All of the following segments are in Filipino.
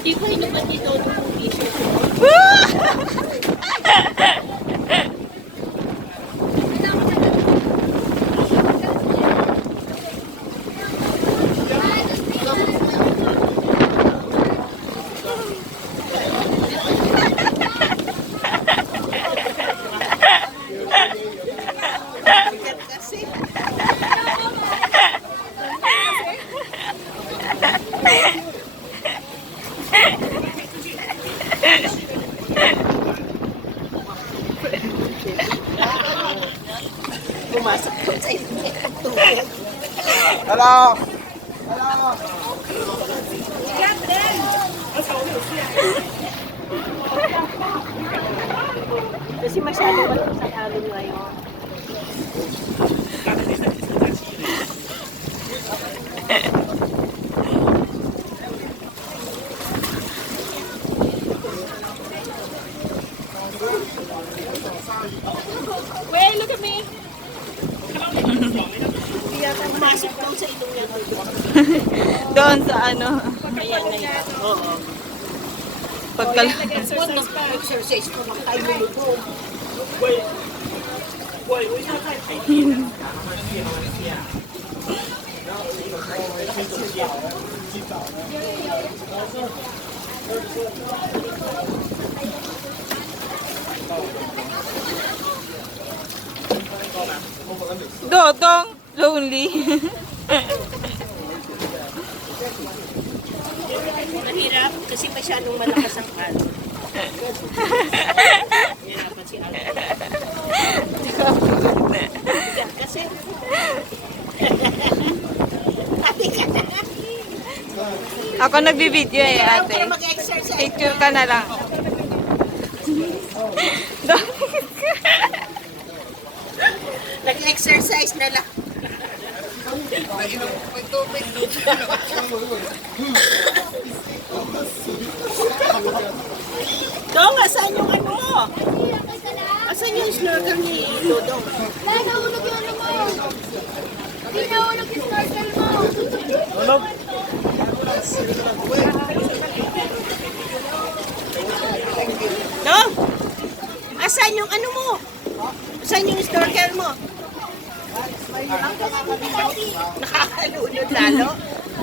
Hindi ko inuman dito ng t-shirt. Pumasok po sa inyo at tubig. Hello! Kasi masyado mato sa alon ngayon. Wait, look at me. Hindi yata pumasok po sa ilong yan. Doon sa ano. Ayan na yun. Oo. Pagkal... Exercise ko lang tayo lulubo. Dodong, lonely. Mahirap kasi masyadong malakas ang alon. Hirapan si alon. Bigat kasi. Ate ka na. Ako nagbibideo eh, Para ate. mag-exercise. Picture ka na lang. Nag-exercise na lang. Dong, asan yung ano mo? Asan yung snorkel ni Dodong? Nahulog yung ano mo. Hindi nahulog yung snorkel mo. Dong, asan yung ano mo? Asan yung snorkel mo? Nakakalunod lalo.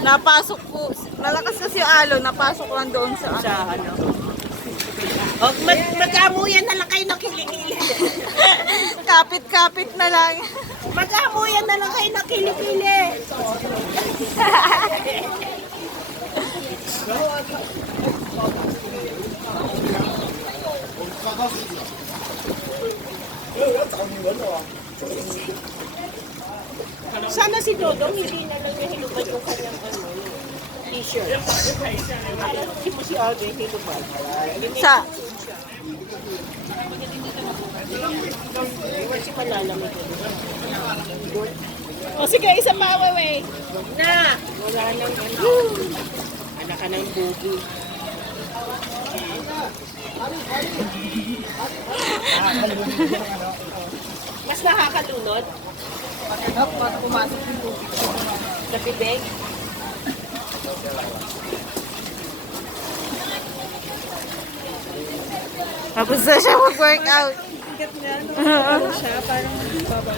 Napasok po. Malakas kasi yung alo. Napasok lang doon sa ano. Sa ano? O, mag-amuyan na lang kayo ng kilikili. Kapit-kapit na lang. Mag-amuyan na lang kayo ng kilikili. Sana si Dodong hindi na lang niya hinubad yung kanyang ano, t-shirt. Hindi mo si Audrey hinubad. Sa... Kasi malalamig ko. O sige, isa pa, Wewe. Na! Wala nang ano. Anak ka ng bugi. Mas nakakalunod? Pumasok dito. Sa bibig? Tapos na siya mag-workout. Siya, parang bababa.